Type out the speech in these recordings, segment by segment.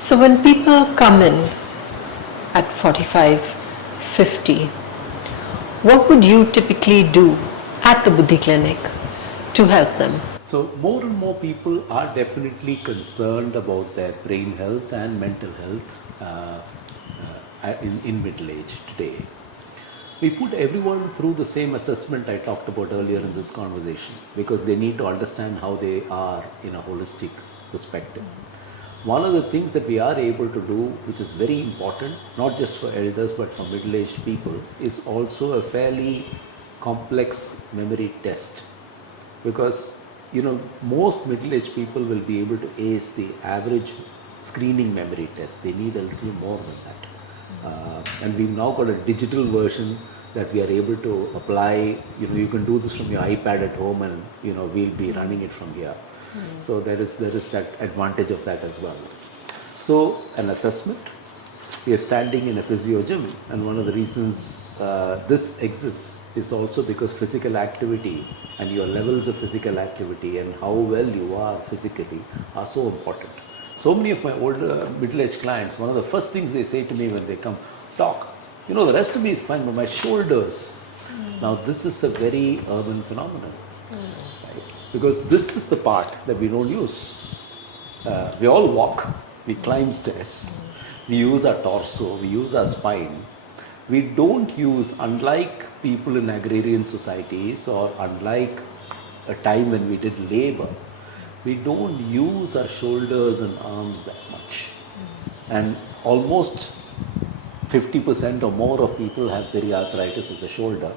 So when people come in at 45, 50, what would you typically do at the Buddhi Clinic to help them? So more and more people are definitely concerned about their brain health and mental health in middle age today. We put everyone through the same assessment I talked about earlier in this conversation because they need to understand how they are in a holistic perspective. One of the things that we are able to do, which is very important, not just for elders but for middle-aged people, is also a fairly complex memory test. Because most middle-aged people will be able to ace the average screening memory test. They need a little more than that. And we've now got a digital version that we are able to apply. You can do this from your iPad at home and we'll be running it from here. So there is that advantage of that as well. So an assessment, we are standing in a physio gym, and one of the reasons this exists is also because physical activity and your levels of physical activity and how well you are physically are so important. So many of my older middle-aged clients, one of the first things they say to me when they come, "Doc, the rest of me is fine, but my shoulders." Now this is a very urban phenomenon. Because this is the part that we don't use. We all walk, we climb stairs, we use our torso, we use our spine. We don't use, unlike people in agrarian societies or unlike a time when we did labor, we don't use our shoulders and arms that much. And almost 50% or more of people have periarthritis of the shoulder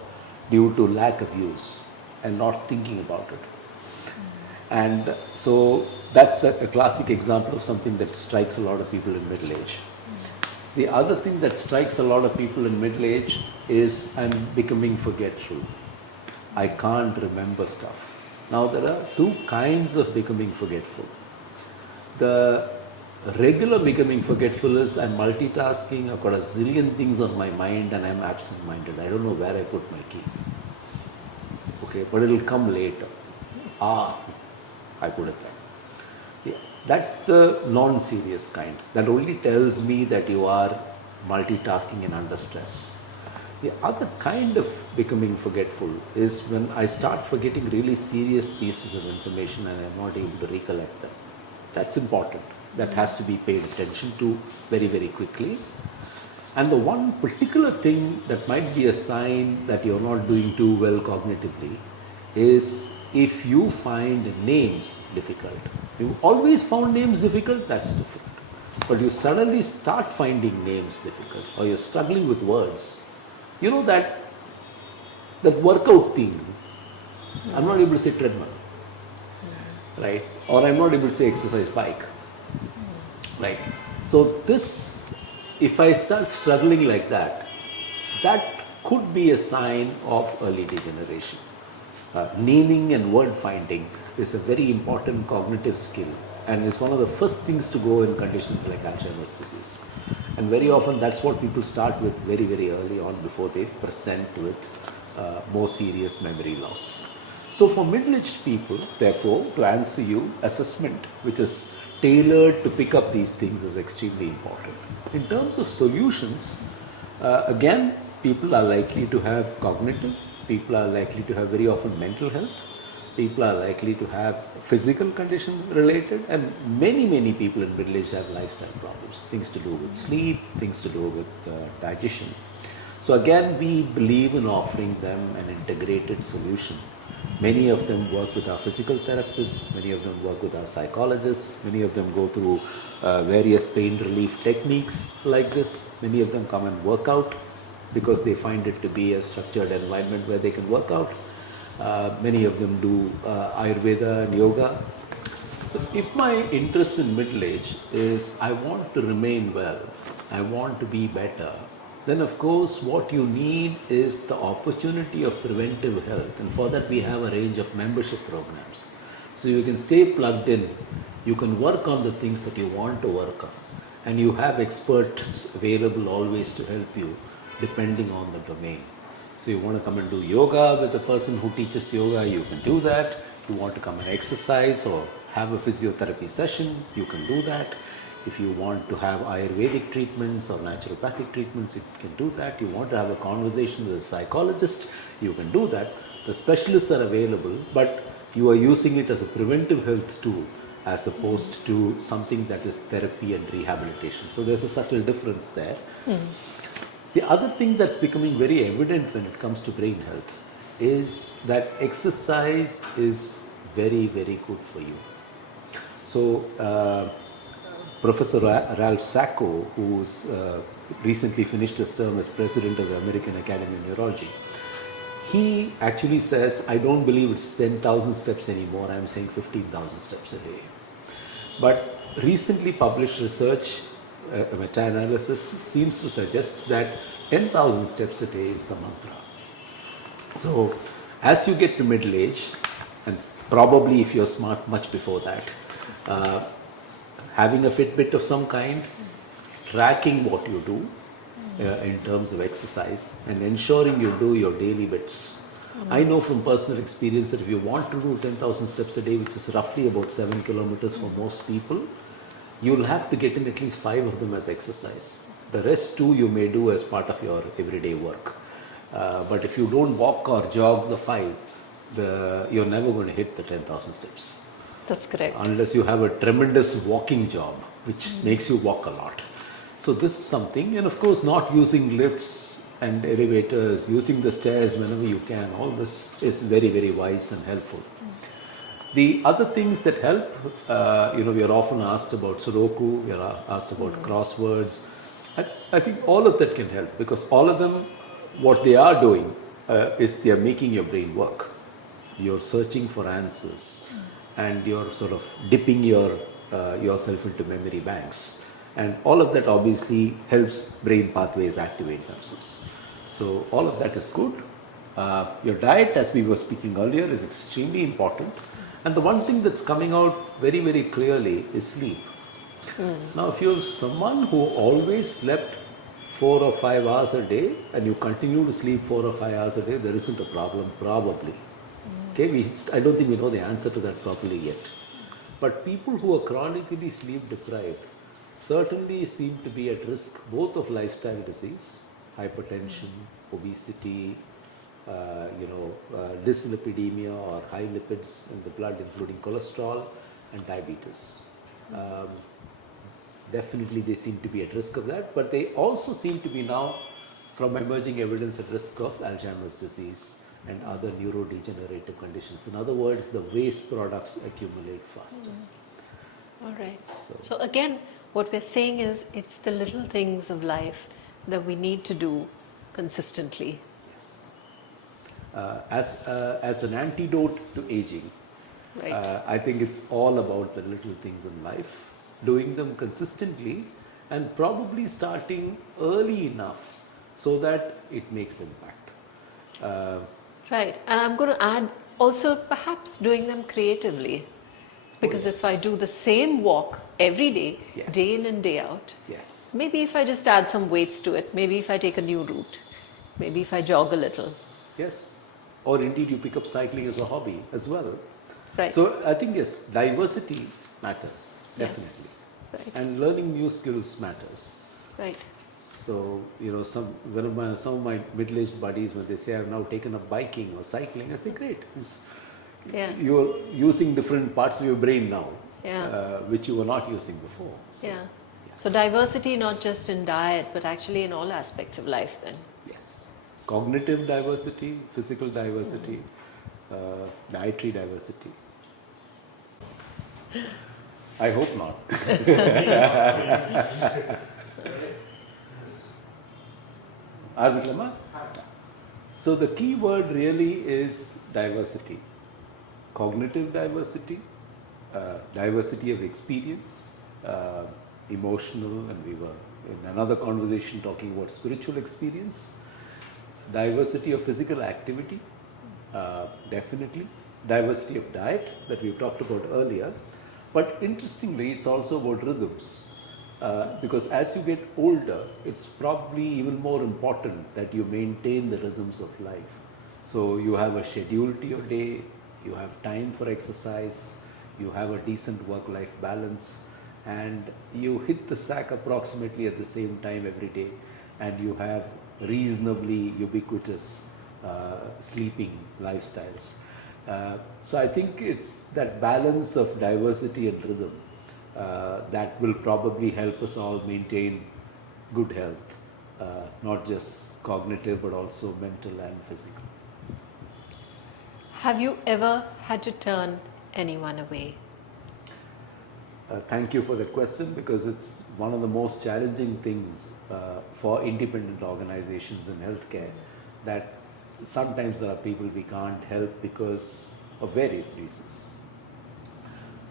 due to lack of use and not thinking about it. And so that's a classic example of something that strikes a lot of people in middle age. The other thing that strikes a lot of people in middle age is I'm becoming forgetful. I can't remember stuff. Now there are two kinds of becoming forgetful. The regular becoming forgetful is I'm multitasking, I've got a zillion things on my mind and I'm absent-minded. I don't know where I put my key. Okay, but it'll come later. I put it there. Yeah, that's the non-serious kind. That only tells me that you are multitasking and under stress. The other kind of becoming forgetful is when I start forgetting really serious pieces of information and I'm not able to recollect them. That's important. That has to be paid attention to very, very quickly. And the one particular thing that might be a sign that you're not doing too well cognitively is if you find names difficult. You've always found names difficult, that's difficult. But you suddenly start finding names difficult, or you're struggling with words. That workout thing, I'm not able to say treadmill, right? Or I'm not able to say exercise bike, right? So this, if I start struggling like that, that could be a sign of early degeneration. Naming and word finding is a very important cognitive skill, and it's one of the first things to go in conditions like Alzheimer's disease. And very often that's what people start with very, very early on before they present with more serious memory loss. So for middle-aged people, therefore, to answer you, assessment which is tailored to pick up these things is extremely important. In terms of solutions, again, people are likely to have cognitive, people are likely to have very often mental health, people are likely to have physical condition related, and many, many people in middle age have lifestyle problems, things to do with sleep, things to do with digestion. So again, we believe in offering them an integrated solution. Many of them work with our physical therapists, many of them work with our psychologists, many of them go through various pain relief techniques like this, many of them come and work out because they find it to be a structured environment where they can work out. Many of them do Ayurveda and yoga. So if my interest in middle age is I want to remain well, I want to be better, then of course what you need is the opportunity of preventive health, and for that we have a range of membership programs. So you can stay plugged in, you can work on the things that you want to work on, and you have experts available always to help you depending on the domain. So you want to come and do yoga with a person who teaches yoga, you can do that. You want to come and exercise or have a physiotherapy session, you can do that. If you want to have Ayurvedic treatments or naturopathic treatments, you can do that. You want to have a conversation with a psychologist, you can do that. The specialists are available, but you are using it as a preventive health tool as opposed to something that is therapy and rehabilitation. So there's a subtle difference there. The other thing that's becoming very evident when it comes to brain health is that exercise is very, very good for you. So, Professor Ralph Sacco, who's recently finished his term as president of the American Academy of Neurology, he actually says, I don't believe it's 10,000 steps anymore, I'm saying 15,000 steps a day. But recently published research, a meta-analysis, seems to suggest that 10,000 steps a day is the mantra. So, as you get to middle age, and probably if you're smart much before that, having a Fitbit of some kind, tracking what you do in terms of exercise and ensuring you do your daily bits. I know from personal experience that if you want to do 10,000 steps a day, which is roughly about 7 kilometers for most people, you'll have to get in at least 5 of them as exercise. The rest too you may do as part of your everyday work. But if you don't walk or jog the 5, you're never going to hit the 10,000 steps. That's correct. Unless you have a tremendous walking job, which makes you walk a lot. So this is something, and of course not using lifts and elevators, using the stairs whenever you can, all this is very, very wise and helpful. The other things that help, we are often asked about Sudoku, we are asked about crosswords. I think all of that can help, because all of them, what they are doing is they are making your brain work. You're searching for answers and you're sort of dipping yourself into memory banks. And all of that obviously helps brain pathways activate themselves. So all of that is good. Your diet, as we were speaking earlier, is extremely important. And the one thing that's coming out very, very clearly is sleep. Now, if you're someone who always slept 4 or 5 hours a day and you continue to sleep 4 or 5 hours a day, there isn't a problem, probably. Okay, I don't think we know the answer to that properly yet. But people who are chronically sleep deprived certainly seem to be at risk both of lifestyle disease, hypertension, obesity, dyslipidemia or high lipids in the blood, including cholesterol, and diabetes. Definitely they seem to be at risk of that, but they also seem to be now, from emerging evidence, at risk of Alzheimer's disease and other neurodegenerative conditions. In other words, the waste products accumulate faster. All right. So again, what we're saying is it's the little things of life that we need to do consistently. Yes. As an antidote to aging, Right. I think it's all about the little things in life, doing them consistently and probably starting early enough so that it makes impact. Right. And I'm going to add also perhaps doing them creatively. Because if I do the same walk every day, Yes. day in and day out, Yes. maybe if I just add some weights to it, maybe if I take a new route, maybe if I jog a little. Yes. Or indeed you pick up cycling as a hobby as well. Right. So I think yes, diversity matters, definitely. Right. And learning new skills matters. Right. So, some of my middle-aged buddies, when they say I've now taken up biking or cycling, I say great. Yeah. You're using different parts of your brain now, Yeah. which you were not using before. So, Yeah. yes. So diversity not just in diet, but actually in all aspects of life then. Yes. Cognitive diversity, physical diversity, dietary diversity. I hope not. So the key word really is diversity. Cognitive diversity, diversity of experience, emotional, and we were in another conversation talking about spiritual experience, diversity of physical activity, definitely, diversity of diet that we've talked about earlier, but interestingly it's also about rhythms. Because as you get older, it's probably even more important that you maintain the rhythms of life. So you have a schedule to your day, you have time for exercise, you have a decent work-life balance, and you hit the sack approximately at the same time every day, and you have reasonably ubiquitous sleeping lifestyles. So I think it's that balance of diversity and rhythm that will probably help us all maintain good health, not just cognitive but also mental and physical. Have you ever had to turn anyone away? Thank you for that question, because it's one of the most challenging things for independent organizations in healthcare, that sometimes there are people we can't help because of various reasons.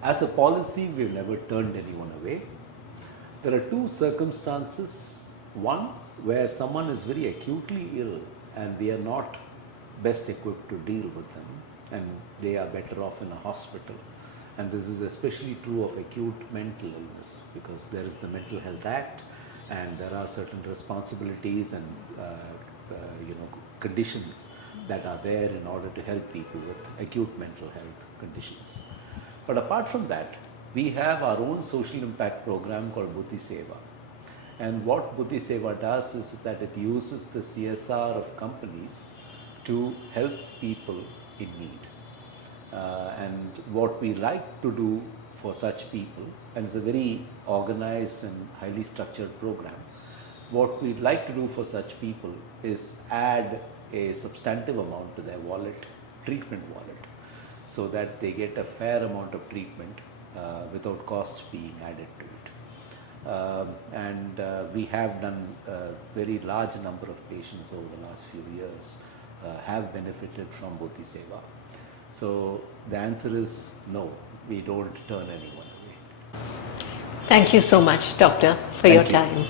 As a policy, we've never turned anyone away. There are two circumstances. One, where someone is very acutely ill and we are not best equipped to deal with them, and they are better off in a hospital. And this is especially true of acute mental illness, because there is the Mental Health Act and there are certain responsibilities and conditions that are there in order to help people with acute mental health conditions. But apart from that, we have our own social impact program called Buddhi Seva. And what Buddhi Seva does is that it uses the CSR of companies to help people in need. And what we like to do for such people, and it's a very organized and highly structured program, what we'd like to do for such people is add a substantive amount to their wallet, treatment wallet, so that they get a fair amount of treatment without costs being added to it. We have done a very large number of patients over the last few years have benefited from Buddhi Seva. So the answer is no, we don't turn anyone away. Thank you so much, Doctor, for your time.